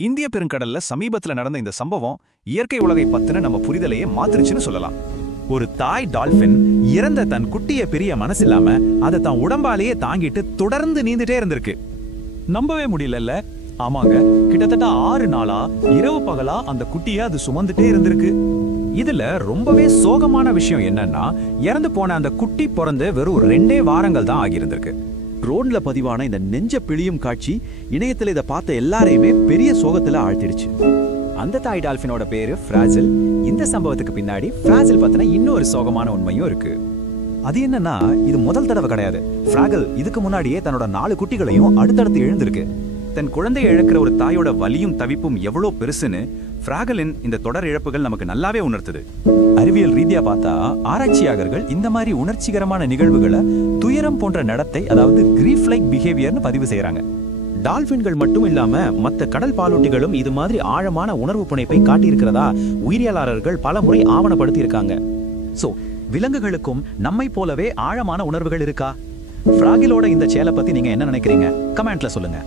இந்திய பெருங்கடல்ல சமீபத்துல நடந்த இந்த சம்பவம் இயற்கை உலகை பத்தின நம்ம புரிதலையே மாத்திருச்சுன்னு சொல்லலாம். ஒரு தாய் டால்பின் இறந்த தன் குட்டிய பிரிய மனசில்லாம அதை தான் உடம்பாலேயே தாங்கிட்டு தொடர்ந்து நீந்துட்டே இருந்திருக்கு. நம்பவே முடியலல்ல. ஆமாங்க, கிட்டத்தட்ட 6 நாளா இரவு பகலா அந்த குட்டிய அது சுமந்துட்டே இருந்திருக்கு. இதுல ரொம்பவே சோகமான விஷயம் என்னன்னா, இறந்து போன அந்த குட்டி பிறந்து வெறும் 2 வாரங்கள் தான் ஆகியிருந்திருக்கு. ட்ரோன்ல பதிவான இந்த நெஞ்ச பிழியும் காட்சி இணையத்துல இதை பார்த்த எல்லாரையுமே பெரிய சோகத்துல ஆழ்த்திடுச்சு. அந்த தாய் டால்பினோட பேரு ஃப்ராசில். இந்த சம்பவத்துக்கு பின்னாடி ஃப்ராசில் பத்தின இன்னொரு சோகமான உண்மையும் இருக்கு. அது என்னன்னா, இது முதல் தடவை கிடையாது. ஃப்ராகல் இதுக்கு முன்னாடியே தன்னோட 4 குட்டிகளையும் அடுத்தடுத்து எழுந்திருக்கு. தன் குழந்தையை இழக்கிற ஒரு தாயோட வலியும் தவிப்பும் எவ்வளவு பெருசுன்னு ஃப்ராகலின் இந்த தொடர் இழப்புகள் நமக்கு நல்லாவே உணர்த்துது. அறிவியல் ரீதியா பார்த்தா ஆராய்ச்சியாளர்கள் இந்த மாதிரி உணர்ச்சிகரமான நிகழ்வுகளை துயரம் போன்ற நடத்தை, அதாவது கிரீஃப் லைக் பிஹேவியர்னு பதிவு செய்யறாங்க. டால்பின்கள் மட்டும் இல்லாம மத்த கடல் பாலூட்டிகளும் இது மாதிரி ஆழமான உணர்வு புனைப்பை காட்டியிருக்கிறதா உயிரியலாளர்கள் பல முறை ஆவணப்படுத்தி இருக்காங்க. சோ, விலங்குகளுக்கும் நம்மை போலவே ஆழமான உணர்வுகள் இருக்கா? ஃப்ராகிலோட இந்த செயலை பத்தி நீங்க என்ன நினைக்கிறீங்க? கமெண்ட்ல சொல்லுங்க.